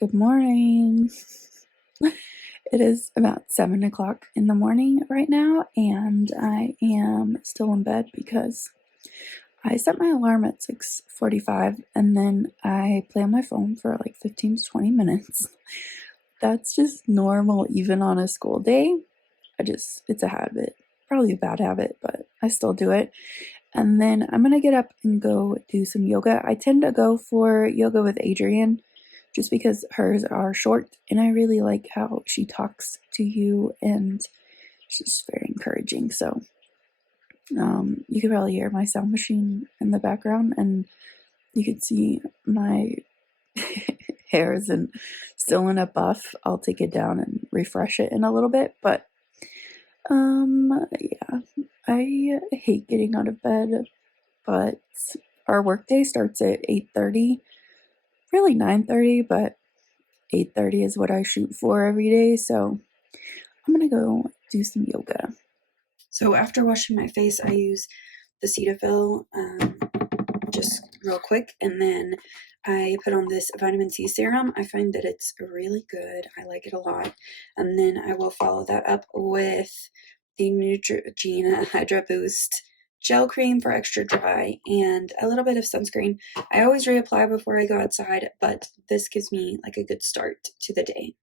Good morning. It is about 7 o'clock in the morning right now, and I am still in bed because I set my alarm at 6:45 and then I play on my phone for like 15 to 20 minutes. That's just normal even on a school day. It's a habit. Probably a bad habit, but I still do it. And then I'm gonna get up and go do some yoga. I tend to go for yoga with Adrienne just because hers are short and I really like how she talks to you and she's very encouraging. So you can probably hear my sound machine in the background and you can see my hair isn't still in a buff. I'll take it down and refresh it in a little bit, but yeah, I hate getting out of bed, but our workday starts at 8:30, really 9:30, but 8:30 is what I shoot for every day, so I'm gonna go do some yoga. So after washing my face, I use the Cetaphil just real quick, and then I put on this vitamin C serum. I find that it's really good. I like it a lot. And then I will follow that up with the Neutrogena Hydra Boost gel cream for extra dry and a little bit of sunscreen. I always reapply before I go outside, but this gives me like a good start to the day.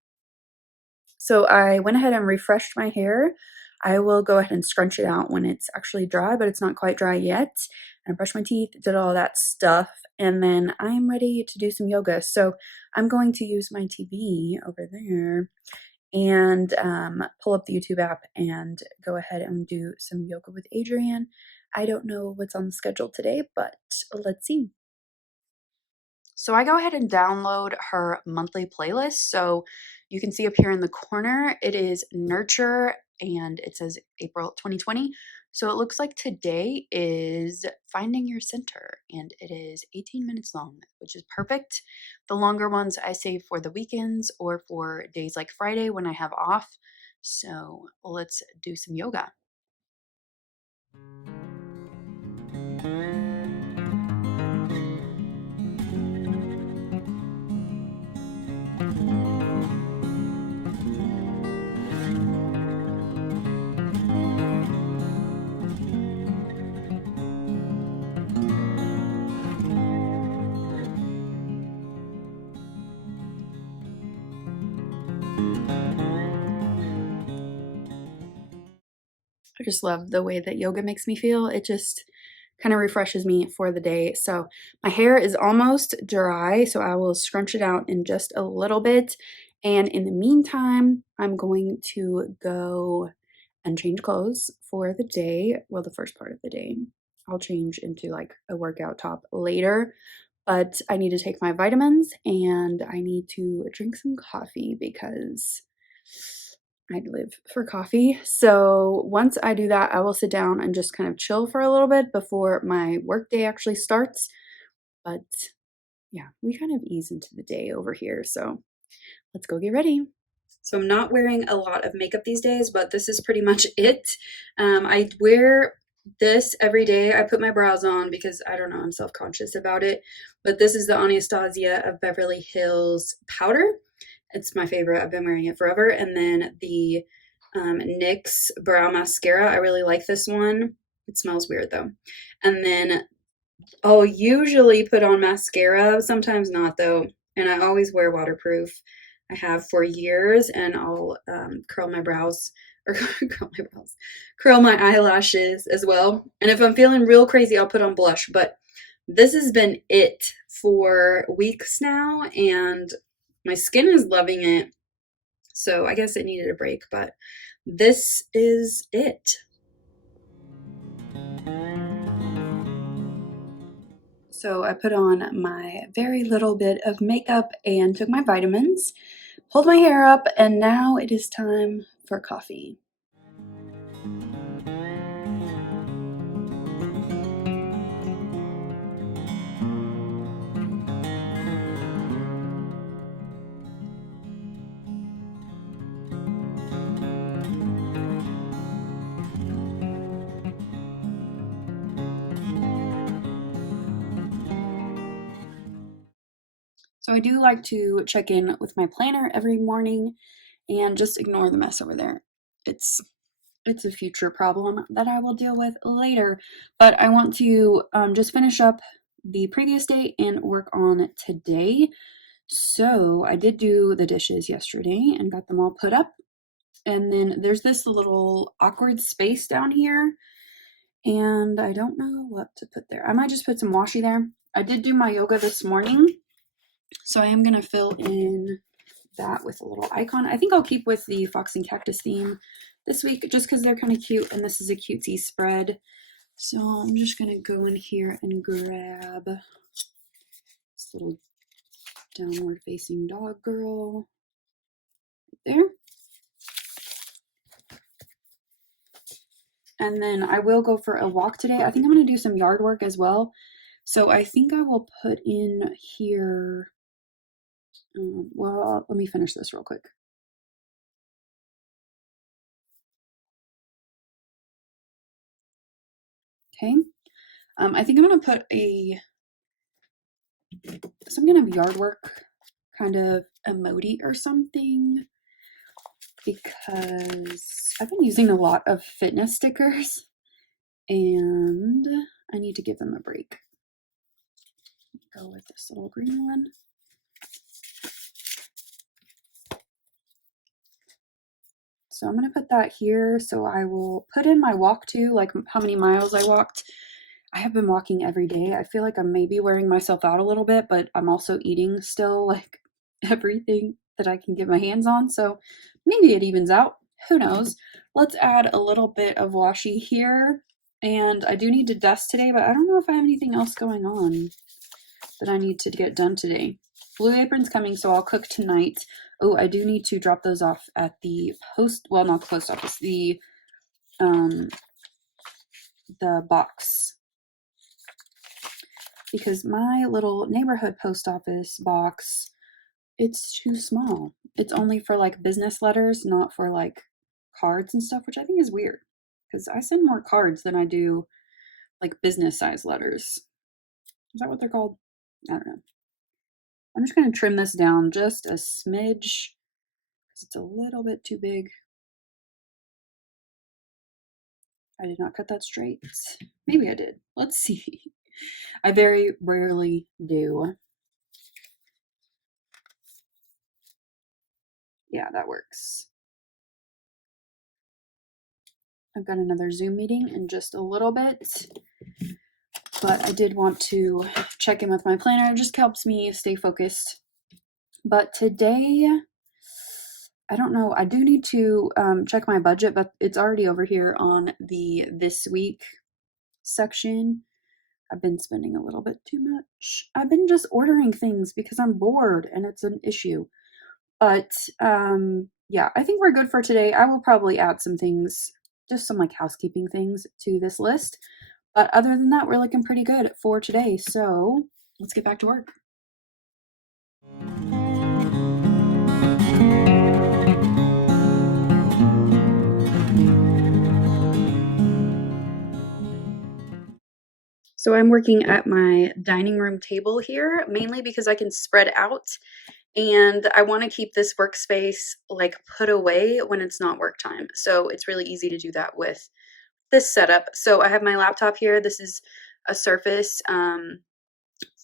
So I went ahead and refreshed my hair. I will go ahead and scrunch it out when it's actually dry, but it's not quite dry yet. And I brushed my teeth, did all that stuff, and then I'm ready to do some yoga. So I'm going to use my TV over there and pull up the YouTube app and go ahead and do some yoga with Adrienne. I don't know what's on the schedule today, but let's see. So I go ahead and download her monthly playlist. So you can see up here in the corner, it is Nurture and it says April 2020. So it looks like today is Finding Your Center and it is 18 minutes long, which is perfect. The longer ones I save for the weekends or for days like Friday when I have off. So let's do some yoga. I just love the way that yoga makes me feel. It just kind of refreshes me for the day. So my hair is almost dry, so I will scrunch it out in just a little bit. And in the meantime, I'm going to go and change clothes for the day. Well, the first part of the day. I'll change into like a workout top later, but I need to take my vitamins and I need to drink some coffee because I live for coffee. So once I do that, I will sit down and just kind of chill for a little bit before my work day actually starts. But yeah, we kind of ease into the day over here. So let's go get ready. So I'm not wearing a lot of makeup these days, but this is pretty much it. I wear this every day. I put my brows on because I don't know, I'm self-conscious about it. But this is the Anastasia of Beverly Hills powder. It's my favorite. I've been wearing it forever. And then the NYX brow mascara. I really like this one. It smells weird though. And then I'll usually put on mascara, sometimes not though. And I always wear waterproof. I have for years, and I'll curl my brows or curl my eyelashes as well. And if I'm feeling real crazy, I'll put on blush. But this has been it for weeks now, and my skin is loving it. So I guess it needed a break, but this is it. So I put on my very little bit of makeup and took my vitamins, pulled my hair up, and now it is time for coffee. So I do like to check in with my planner every morning and just ignore the mess over there. It's a future problem that I will deal with later, but I want to just finish up the previous day and work on today. So I did do the dishes yesterday and got them all put up. And then there's this little awkward space down here, and I don't know what to put there. I might just put some washi there. I did do my yoga this morning, so I am going to fill in that with a little icon. I think I'll keep with the fox and cactus theme this week just because they're kind of cute, and this is a cutesy spread. So I'm just going to go in here and grab this little downward facing dog girl right there. And then I will go for a walk today. I think I'm going to do some yard work as well. So I think I will put in here, well, let me finish this real quick. Okay. I think I'm going to put some kind of yard work kind of emoji or something, because I've been using a lot of fitness stickers and I need to give them a break. Go with this little green one. So I'm going to put that here. So I will put in my walk too, like how many miles I walked. I have been walking every day. I feel like I'm maybe wearing myself out a little bit, but I'm also eating still like everything that I can get my hands on. So maybe it evens out. Who knows? Let's add a little bit of washi here. And I do need to dust today, but I don't know if I have anything else going on that I need to get done today. Blue Apron's coming, so I'll cook tonight. Oh, I do need to drop those off at the not the post office, the box. Because my little neighborhood post office box, it's too small. It's only for like business letters, not for like cards and stuff, which I think is weird. Because I send more cards than I do like business size letters. Is that what they're called? I don't know. I'm just going to trim this down just a smidge because it's a little bit too big. I did not cut that straight. Maybe I did. Let's see. I very rarely do. Yeah, that works. I've got another Zoom meeting in just a little bit, but I did want to check in with my planner. It just helps me stay focused. But today, I don't know. I do need to check my budget, but it's already over here on the this week section. I've been spending a little bit too much. I've been just ordering things because I'm bored and it's an issue. But yeah, I think we're good for today. I will probably add some things, just some like housekeeping things to this list. But other than that, we're looking pretty good for today. So let's get back to work. So I'm working at my dining room table here, mainly because I can spread out and I want to keep this workspace like put away when it's not work time. So it's really easy to do that with this setup. So I have my laptop here. This is a Surface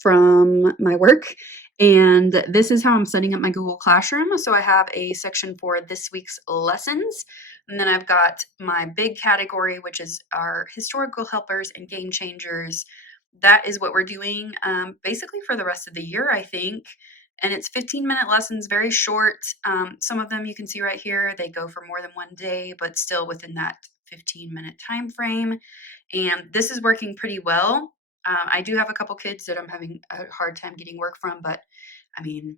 from my work. And this is how I'm setting up my Google Classroom. So I have a section for this week's lessons. And then I've got my big category, which is our historical helpers and game changers. That is what we're doing basically for the rest of the year, I think. And it's 15-minute lessons, very short. Some of them you can see right here, they go for more than one day, but still within that 15-minute time frame. And this is working pretty well. I do have a couple kids that I'm having a hard time getting work from, but I mean,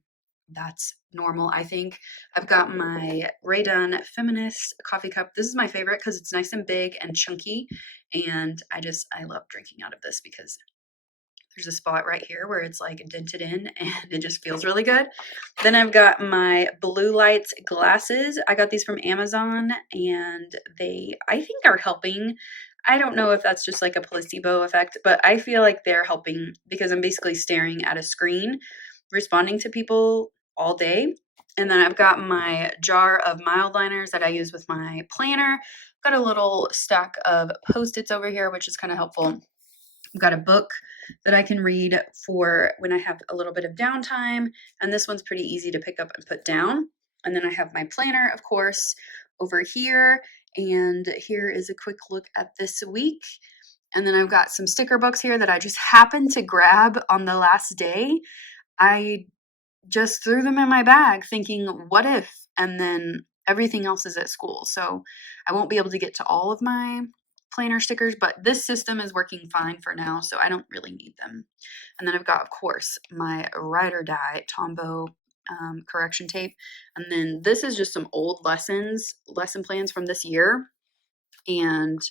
that's normal, I think. I've got my Ray Dunn Feminist coffee cup. This is my favorite because it's nice and big and chunky. And I love drinking out of this because there's a spot right here where it's like dented in and it just feels really good. Then I've got my blue lights glasses. I got these from Amazon and they, I think, are helping. I don't know if that's just like a placebo effect, but I feel like they're helping because I'm basically staring at a screen responding to people all day. And then I've got my jar of mild liners that I use with my planner. I've got a little stack of Post-its over here, which is kind of helpful. I've got a book that I can read for when I have a little bit of downtime. And this one's pretty easy to pick up and put down. And then I have my planner, of course, over here. And here is a quick look at this week. And then I've got some sticker books here that I just happened to grab on the last day. I just threw them in my bag thinking, what if? And then everything else is at school. So I won't be able to get to all of my planner stickers, but this system is working fine for now, so I don't really need them. And then I've got, of course, my ride or die Tombow correction tape. And then this is just some old lesson plans from this year. And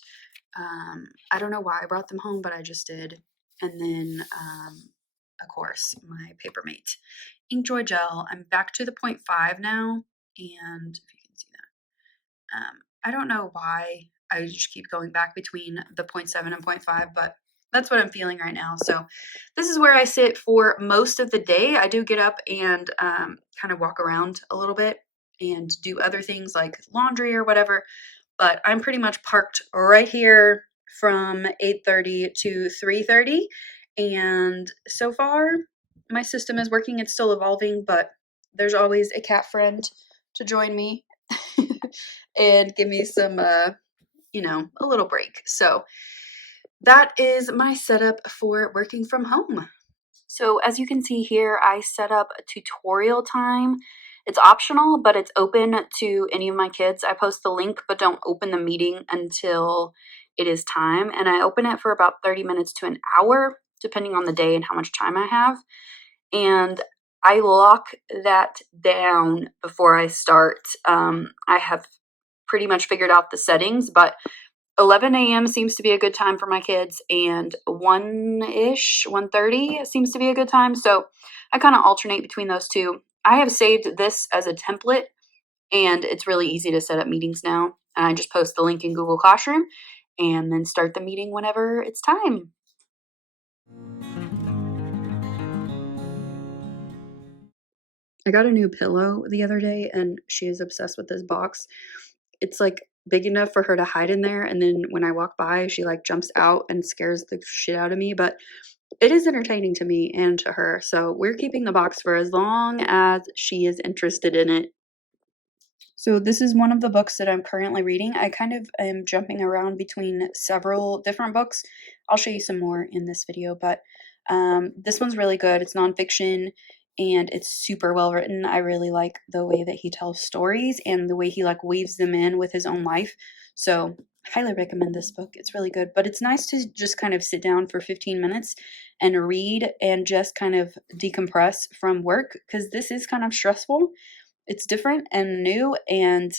I don't know why I brought them home, but I just did. And then, of course, my Papermate Inkjoy gel. I'm back to the 0.5 now. And if you can see that, I don't know why I just keep going back between the 0.7 and 0.5, but that's what I'm feeling right now. So this is where I sit for most of the day. I do get up and kind of walk around a little bit and do other things like laundry or whatever, but I'm pretty much parked right here from 8:30 to 3:30. And so far, my system is working. It's still evolving, but there's always a cat friend to join me and give me some, a little break. So that is my setup for working from home. So as you can see here, I set up a tutorial time. It's optional, but it's open to any of my kids. I post the link, but don't open the meeting until it is time. And I open it for about 30 minutes to an hour, depending on the day and how much time I have. And I lock that down before I start. I have pretty much figured out the settings, but 11 a.m. seems to be a good time for my kids, and 1-ish, 1:30 seems to be a good time. So I kind of alternate between those two. I have saved this as a template, and it's really easy to set up meetings now. And I just post the link in Google Classroom and then start the meeting whenever it's time. I got a new pillow the other day, and she is obsessed with this box. It's like big enough for her to hide in there, and then when I walk by, she like jumps out and scares the shit out of me, but it is entertaining to me and to her. So we're keeping the box for as long as she is interested in it. So this is one of the books that I'm currently reading. I kind of am jumping around between several different books. I'll show you some more in this video, but this one's really good. It's nonfiction and it's super well written. I really like the way that he tells stories and the way he like weaves them in with his own life. So highly recommend this book. It's really good, but it's nice to just kind of sit down for 15 minutes and read and just kind of decompress from work, because this is kind of stressful. It's different and new, and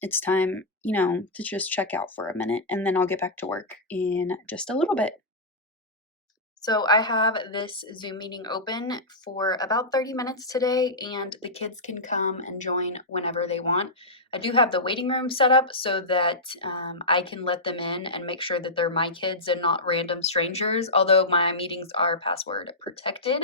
it's time, to just check out for a minute, and then I'll get back to work in just a little bit. So I have this Zoom meeting open for about 30 minutes today, and the kids can come and join whenever they want. I do have the waiting room set up so that I can let them in and make sure that they're my kids and not random strangers, although my meetings are password protected.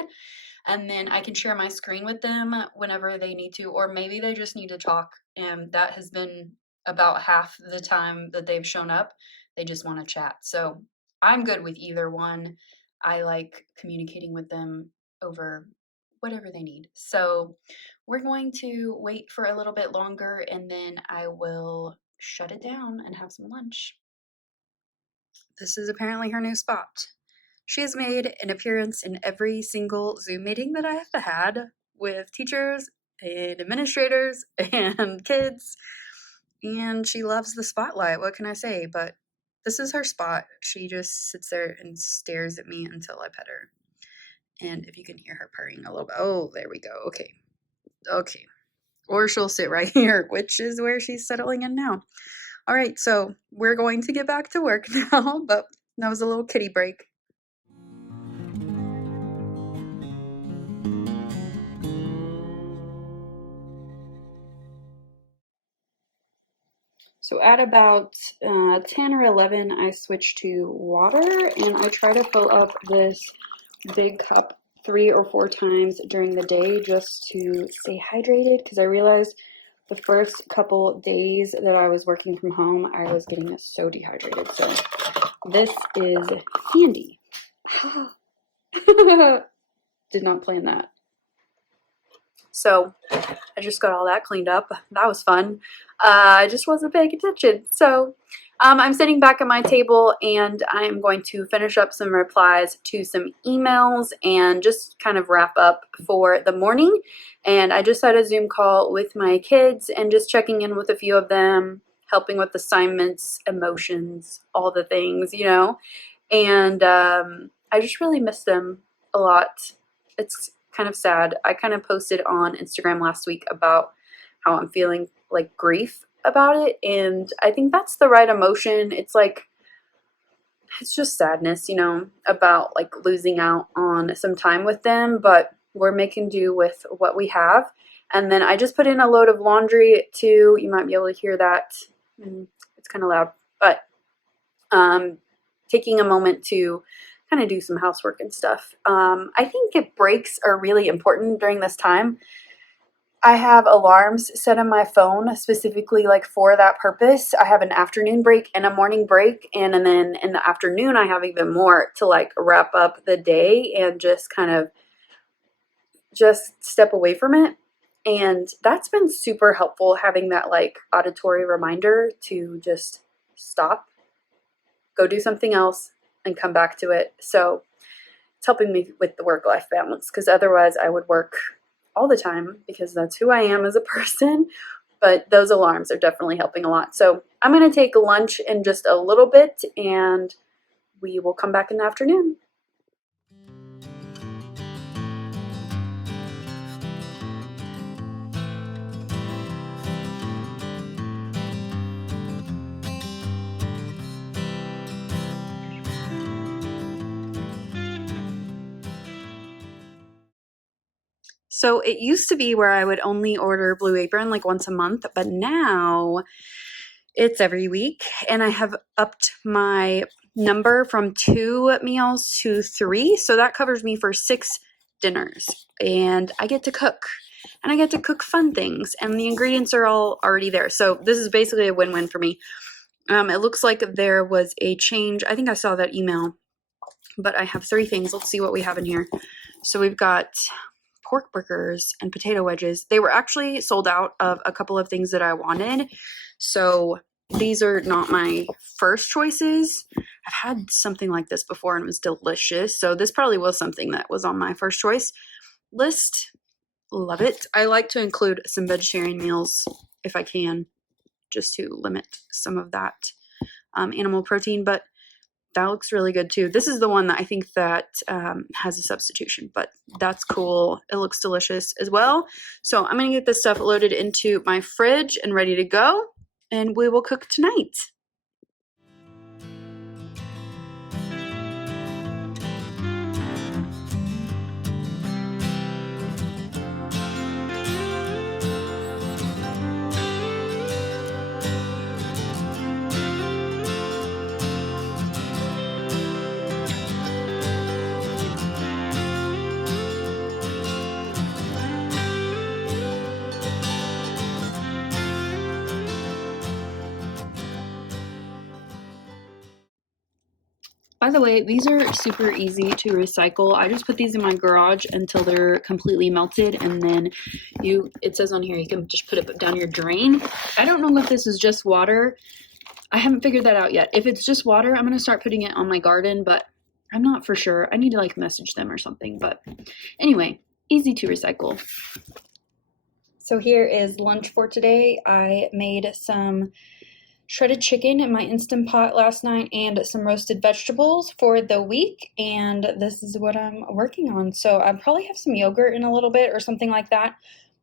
And then I can share my screen with them whenever they need to, or maybe they just need to talk. And that has been about half the time that they've shown up. They just want to chat. So I'm good with either one. I like communicating with them over whatever they need. So we're going to wait for a little bit longer, and then I will shut it down and have some lunch. This is apparently her new spot. She has made an appearance in every single Zoom meeting that I have had with teachers and administrators and kids, and she loves the spotlight. What can I say? But this is her spot. She just sits there and stares at me until I pet her. And if you can hear her purring a little bit. Oh, there we go. Okay. Or she'll sit right here, which is where she's settling in now. All right, so we're going to get back to work now, but that was a little kitty break. So at about 10 or 11, I switch to water, and I try to fill up this big cup 3 or 4 times during the day just to stay hydrated, because I realized the first couple days that I was working from home, I was getting so dehydrated. So this is handy. Did not plan that. So I just got all that cleaned up. That was fun. I just wasn't paying attention. So I'm sitting back at my table and I'm going to finish up some replies to some emails and just kind of wrap up for the morning. And I just had a Zoom call with my kids and just checking in with a few of them, helping with assignments, emotions, all the things, you know. And I just really miss them a lot. It's kind of sad. I kind of posted on Instagram last week about how I'm feeling like grief about it, and I think that's the right emotion. It's like, it's just sadness, you know, about like losing out on some time with them, but we're making do with what we have. And then I just put in a load of laundry too. You might be able to hear that. It's kind of loud, but taking a moment to kind of do some housework and stuff. I think breaks are really important during this time. I have alarms set on my phone specifically like for that purpose. I have an afternoon break and a morning break, and then in the afternoon I have even more to like wrap up the day and just kind of just step away from it. And that's been super helpful, having that like auditory reminder to just stop, go do something else, and come back to it. So it's helping me with the work-life balance, because otherwise I would work all the time because that's who I am as a person. But those alarms are definitely helping a lot. So I'm going to take lunch in just a little bit and we will come back in the afternoon. So it used to be where I would only order Blue Apron like once a month, but now it's every week, and I have upped my number from 2 meals to 3. So that covers me for 6 dinners, and I get to cook, and I get to cook fun things, and the ingredients are all already there. So this is basically a win-win for me. It looks like there was a change. I think I saw that email, but I have 3 things. Let's see what we have in here. So we've got pork burgers and potato wedges. They were actually sold out of a couple of things that I wanted. So these are not my first choices. I've had something like this before and it was delicious. So this probably was something that was on my first choice list. Love it. I like to include some vegetarian meals if I can, just to limit some of that animal protein, but that looks really good too. This is the one that I think that has a substitution, but that's cool. It looks delicious as well. So I'm going to get this stuff loaded into my fridge and ready to go, and we will cook tonight. By the way, these are super easy to recycle. I just put these in my garage until they're completely melted, and then it says on here you can just put it down your drain. I don't know if this is just water. I haven't figured that out yet. If it's just water, I'm going to start putting it on my garden, but I'm not for sure. I need to like message them or something, but anyway, easy to recycle. So here is lunch for today. I made some shredded chicken in my Instant Pot last night and some roasted vegetables for the week, and this is what I'm working on. So I'll probably have some yogurt in a little bit or something like that,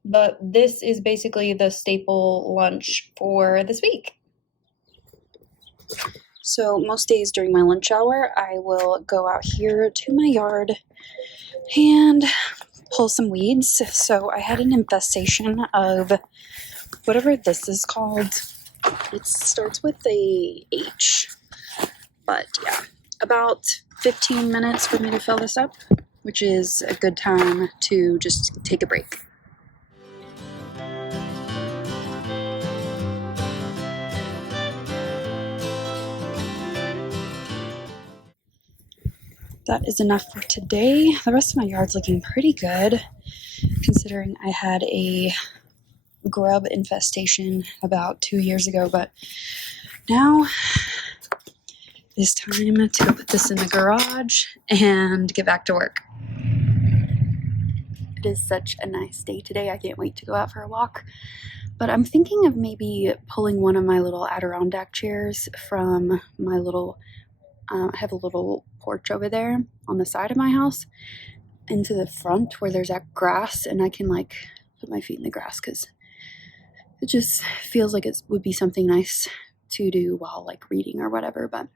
but this is basically the staple lunch for this week. So most days during my lunch hour, I will go out here to my yard and pull some weeds. So I had an infestation of whatever this is called. It starts with a H, but yeah, about 15 minutes for me to fill this up. which is a good time to just take a break. That is enough for today. The rest of my yard's looking pretty good, considering I had a grub infestation about 2 years ago, but now it's time to go put this in the garage and get back to work. It is such a nice day today. I can't wait to go out for a walk. But I'm thinking of maybe pulling one of my little Adirondack chairs from my little, I have a little porch over there on the side of my house, into the front where there's that grass, and I can like put my feet in the grass because it just feels like it would be something nice to do while like reading or whatever. But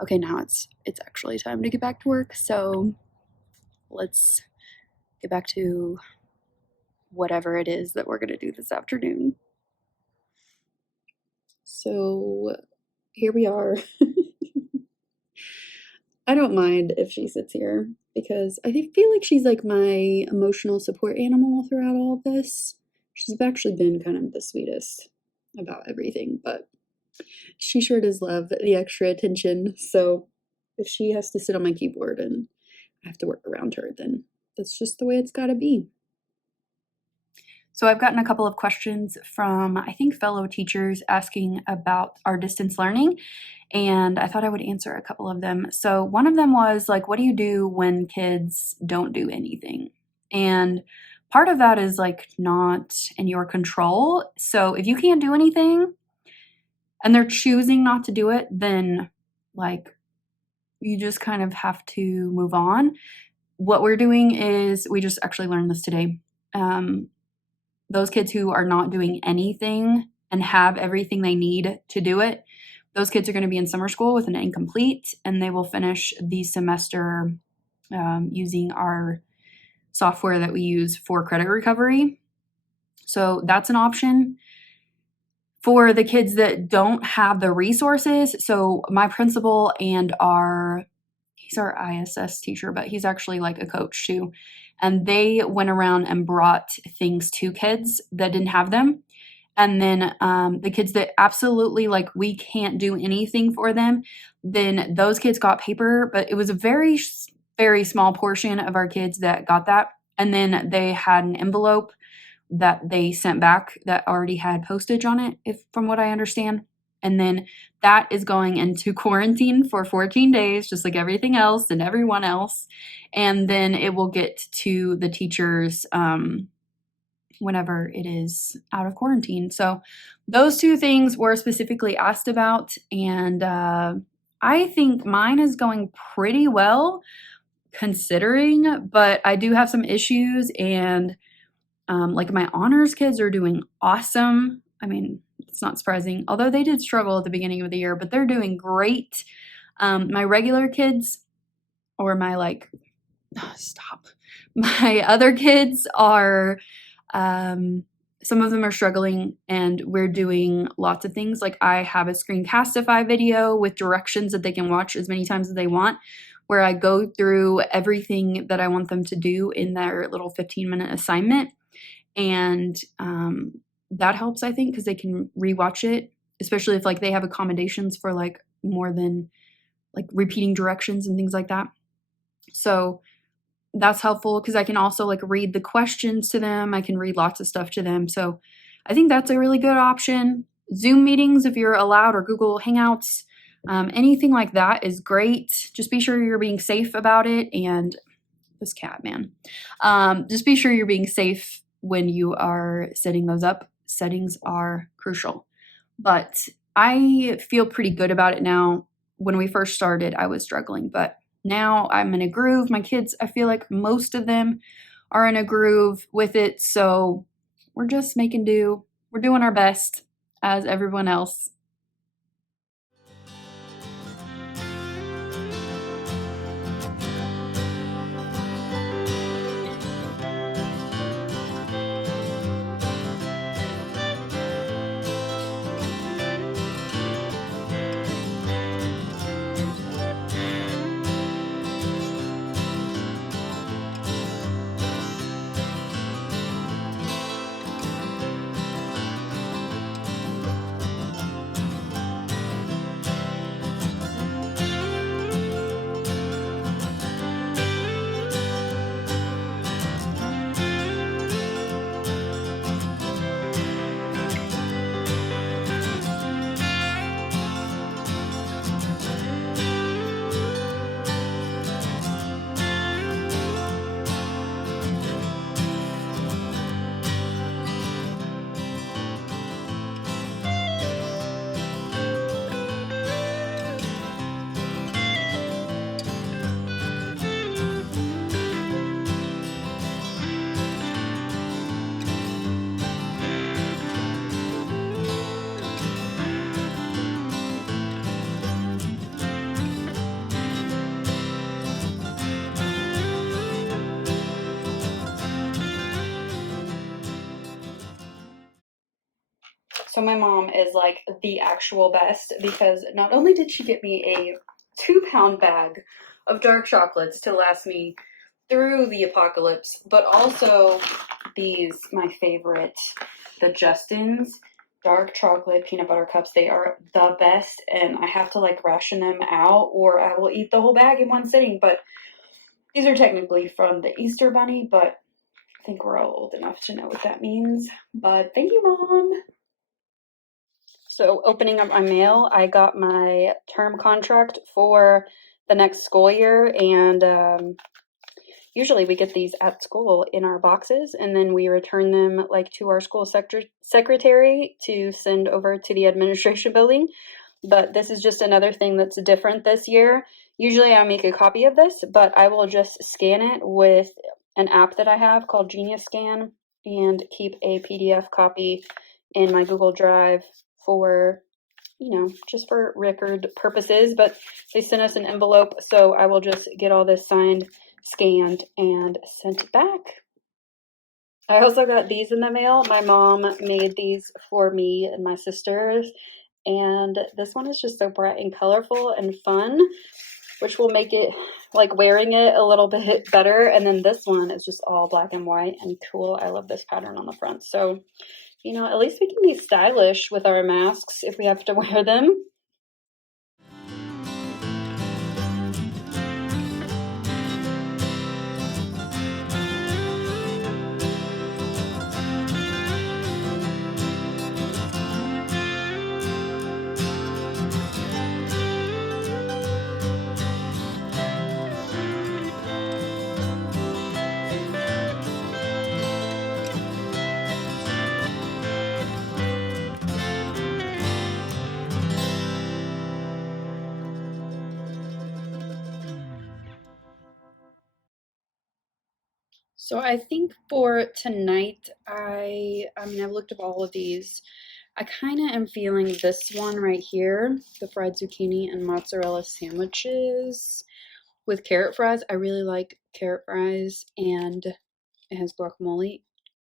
okay, now it's actually time to get back to work, so let's get back to whatever it is that we're going to do this afternoon. So here we are. I don't mind if she sits here because I feel like she's like my emotional support animal throughout all of this. She's actually been kind of the sweetest about everything, but she sure does love the extra attention. So if she has to sit on my keyboard and I have to work around her, then that's just the way it's got to be. So I've gotten a couple of questions from, I think, fellow teachers asking about our distance learning, and I thought I would answer a couple of them. So one of them was like, what do you do when kids don't do anything? And part of that is like not in your control. So if you can't do anything and they're choosing not to do it, then like you just kind of have to move on. What we're doing is, we just actually learned this today. Those kids who are not doing anything and have everything they need to do it, those kids are going to be in summer school with an incomplete, and they will finish the semester using our software that we use for credit recovery. So that's an option. For the kids that don't have the resources, so my principal and he's our ISS teacher, but he's actually like a coach too. And they went around and brought things to kids that didn't have them. And then the kids that absolutely like we can't do anything for them, then those kids got paper, but it was a very, very small portion of our kids that got that. And then they had an envelope that they sent back that already had postage on it, from what I understand. And then that is going into quarantine for 14 days, just like everything else and everyone else. And then it will get to the teachers whenever it is out of quarantine. So those two things were specifically asked about. And I think mine is going pretty well considering, but I do have some issues. And like my honors kids are doing awesome. I mean, it's not surprising, although they did struggle at the beginning of the year, but they're doing great. My regular kids, or my my other kids are, some of them are struggling, and we're doing lots of things. Like I have a Screencastify video with directions that they can watch as many times as they want, where I go through everything that I want them to do in their little 15-minute assignment. And that helps, I think, because they can rewatch it, especially if like they have accommodations for like more than like repeating directions and things like that. So that's helpful because I can also like read the questions to them. I can read lots of stuff to them. So I think that's a really good option. Zoom meetings, if you're allowed, or Google Hangouts, anything like that is great. Just be sure you're being safe about it. And this cat, man, just be sure you're being safe when you are setting those up. Settings are crucial, but I feel pretty good about it now. When we first started, I was struggling, but now I'm in a groove. My kids, I feel like most of them are in a groove with it. So we're just making do. We're doing our best as everyone else. So my mom is like the actual best, because not only did she get me a 2-pound bag of dark chocolates to last me through the apocalypse, but also these, my favorite, the Justin's dark chocolate peanut butter cups. They are the best, and I have to like ration them out or I will eat the whole bag in one sitting. But these are technically from the Easter Bunny, but I think we're all old enough to know what that means. But thank you, Mom. So opening up my mail, I got my term contract for the next school year, and usually we get these at school in our boxes, and then we return them like to our school secretary to send over to the administration building. But this is just another thing that's different this year. Usually I make a copy of this, but I will just scan it with an app that I have called Genius Scan and keep a PDF copy in my Google Drive for, just for record purposes. But they sent us an envelope, so I will just get all this signed, scanned, and sent back. I also got these in the mail. My mom made these for me and my sisters, and this one is just so bright and colorful and fun, which will make it, like, wearing it a little bit better. And then this one is just all black and white and cool. I love this pattern on the front. So, at least we can be stylish with our masks if we have to wear them. So I think for tonight, I've looked up all of these. I kind of am feeling this one right here, the fried zucchini and mozzarella sandwiches with carrot fries. I really like carrot fries, and it has guacamole.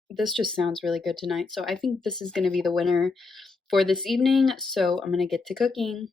This just sounds really good tonight. So I think this is going to be the winner for this evening. So I'm going to get to cooking.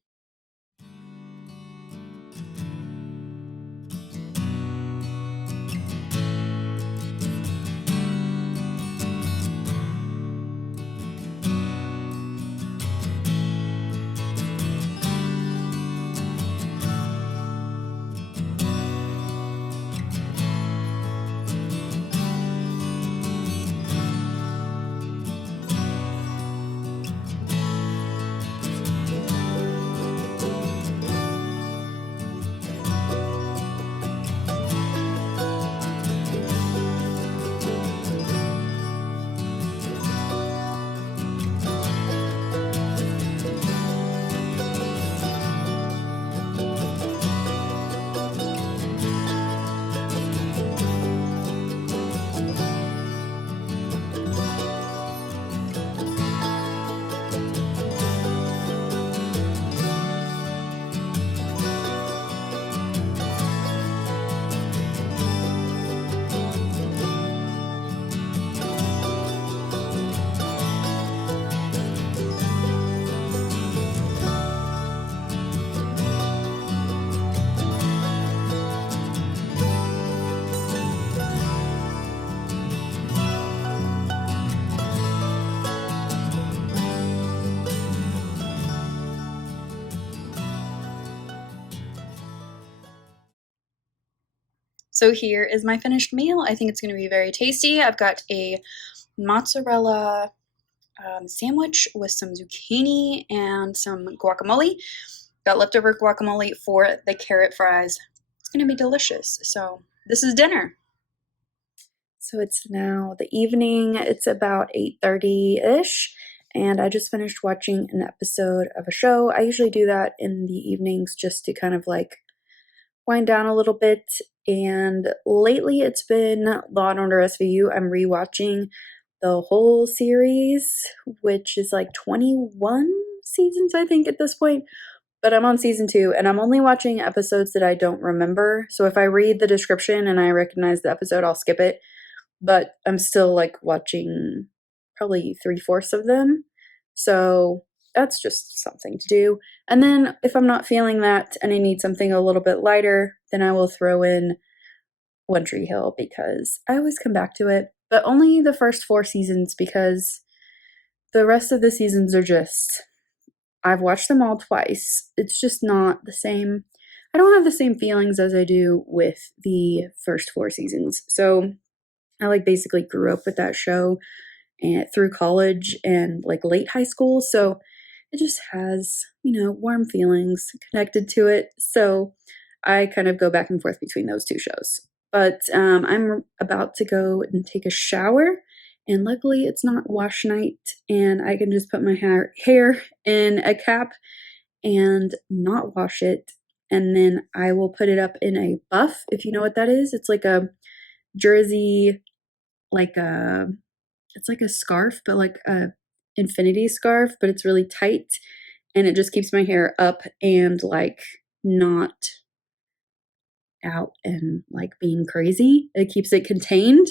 So here is my finished meal. I think it's going to be very tasty. I've got a mozzarella sandwich with some zucchini and some guacamole. Got leftover guacamole for the carrot fries. It's going to be delicious. So this is dinner. So it's now the evening. It's about 8:30-ish, and I just finished watching an episode of a show. I usually do that in the evenings just to kind of like wind down a little bit, and lately it's been Law and Order SVU. I'm rewatching the whole series, which is like 21 seasons, I think, at this point, but I'm on season 2, and I'm only watching episodes that I don't remember. So if I read the description and I recognize the episode, I'll skip it, but I'm still like watching probably 3/4 of them. So that's just something to do. And then if I'm not feeling that and I need something a little bit lighter, then I will throw in One Tree Hill because I always come back to it, but only the first 4 seasons because the rest of the seasons are just, I've watched them all twice. It's just not the same. I don't have the same feelings as I do with the first 4 seasons. So I like basically grew up with that show and through college and like late high school. So it just has, warm feelings connected to it. So I kind of go back and forth between those two shows. But I'm about to go and take a shower. And luckily, it's not wash night, and I can just put my hair in a cap and not wash it. And then I will put it up in a buff, if you know what that is. It's like a jersey, like a it's like a scarf, but like a infinity scarf, but it's really tight and it just keeps my hair up and like not out and like being crazy. It keeps it contained.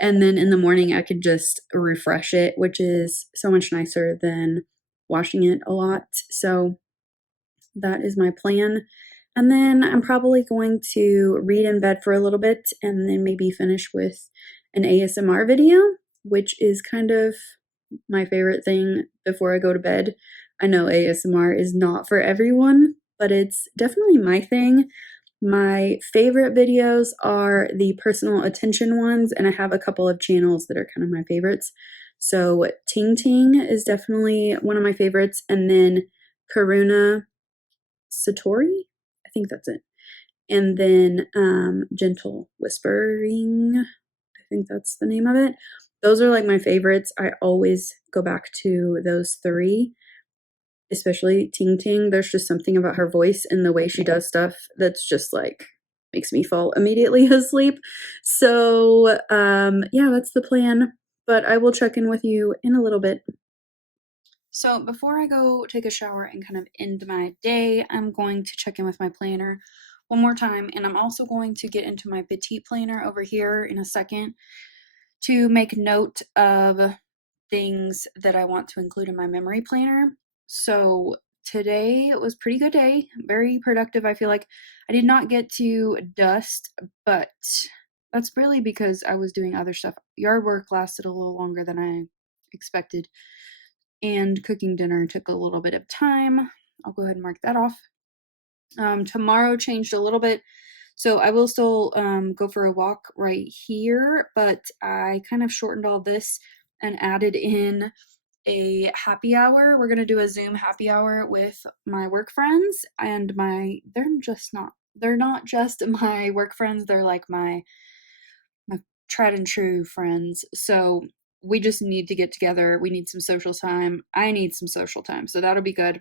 And then in the morning, I could just refresh it, which is so much nicer than washing it a lot. So that is my plan. And then I'm probably going to read in bed for a little bit and then maybe finish with an ASMR video, which is kind of my favorite thing before I go to bed. I know ASMR is not for everyone, but it's definitely my thing. My favorite videos are the personal attention ones, and I have a couple of channels that are kind of my favorites. So Ting Ting is definitely one of my favorites, and then Karuna Satori, I think that's it. And then Gentle Whispering, I think that's the name of it. Those are like my favorites. I always go back to those three, especially Ting Ting. There's just something about her voice and the way she does stuff that's just like makes me fall immediately asleep. So yeah, that's the plan. But I will check in with you in a little bit. So before I go take a shower and kind of end my day, I'm going to check in with my planner one more time. And I'm also going to get into my petite planner over here in a second to make note of things that I want to include in my memory planner. So today was a pretty good day, very productive. I feel like I did not get to dust, but that's really because I was doing other stuff. Yard work lasted a little longer than I expected, and cooking dinner took a little bit of time. I'll go ahead and mark that off. Tomorrow changed a little bit. So I will still go for a walk right here, but I kind of shortened all this and added in a happy hour. We're going to do a Zoom happy hour with my work friends, and they're not just my work friends, they're like my tried and true friends. So we just need to get together. We need some social time. I need some social time. So that'll be good.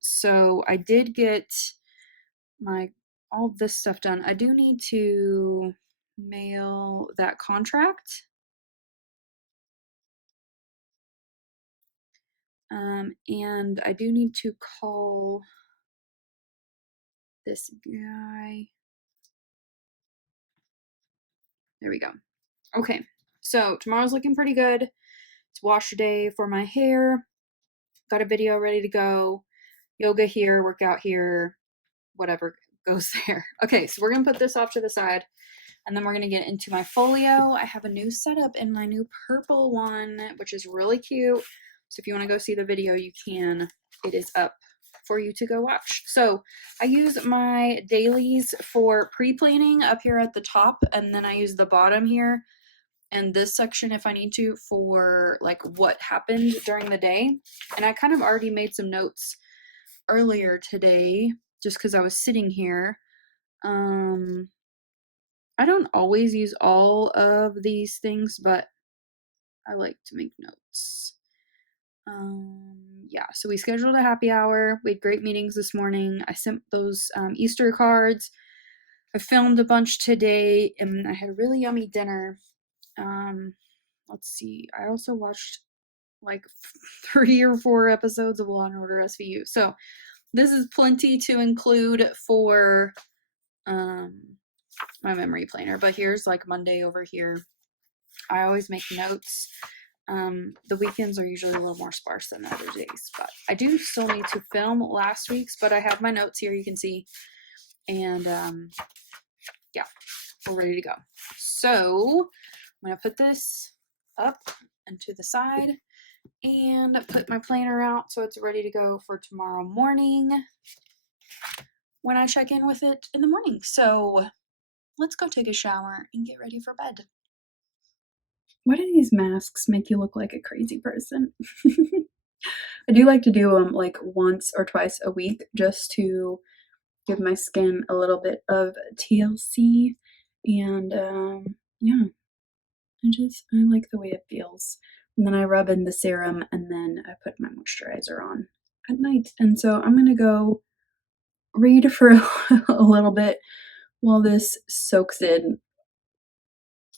So I did get all this stuff done. I do need to mail that contract. And I do need to call this guy. There we go. Okay, so tomorrow's looking pretty good. It's wash day for my hair. Got a video ready to go. Yoga here, workout here, whatever goes there. Okay, so we're gonna put this off to the side, and then we're gonna get into my folio. I have a new setup in my new purple one, which is really cute. So if you want to go see the video, you can. It is up for you to go watch. So I use my dailies for pre-planning up here at the top, and then I use the bottom here and this section if I need to for like what happened during the day. And I kind of already made some notes earlier today just because I was sitting here. I don't always use all of these things, but I like to make notes. Yeah, so we scheduled a happy hour. We had great meetings this morning. I sent those Easter cards. I filmed a bunch today, and I had a really yummy dinner. Let's see. I also watched like 3 or 4 episodes of Law and Order SVU. So this is plenty to include for my memory planner. But here's like Monday over here. I always make notes The weekends are usually a little more sparse than the other days, but I do still need to film last week's, but I have my notes here, you can see, and yeah, we're ready to go. So I'm gonna put this up and to the side and put my planner out so it's ready to go for tomorrow morning when I check in with it in the morning. So let's go take a shower and get ready for bed. Why do these masks make you look like a crazy person? I do like to do them like once or twice a week just to give my skin a little bit of TLC, and yeah, I like the way it feels. And then I rub in the serum and then I put my moisturizer on at night. And so I'm gonna go read for a little bit while this soaks in.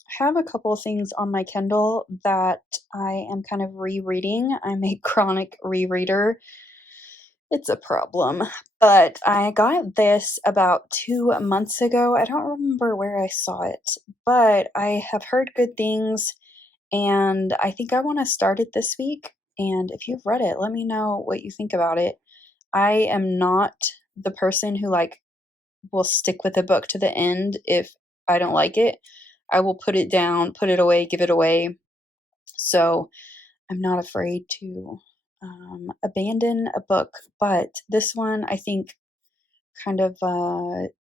I have a couple of things on my Kindle that I am kind of rereading. I'm a chronic rereader. It's a problem. But I got this about 2 months ago. I don't remember where I saw it, but I have heard good things and I think I want to start it this week. And if you've read it, let me know what you think about it. I am not the person who like will stick with a book to the end if I don't like it. I will put it down, put it away, give it away. So I'm not afraid to abandon a book, but this one I think kind of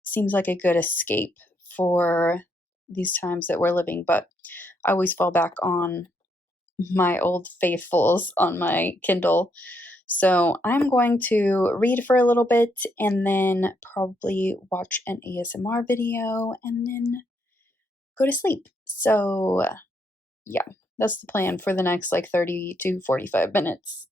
seems like a good escape for these times that we're living. But I always fall back on my old faithfuls on my Kindle. So I'm going to read for a little bit and then probably watch an ASMR video and then go to sleep. So yeah, that's the plan for the next like 30 to 45 minutes.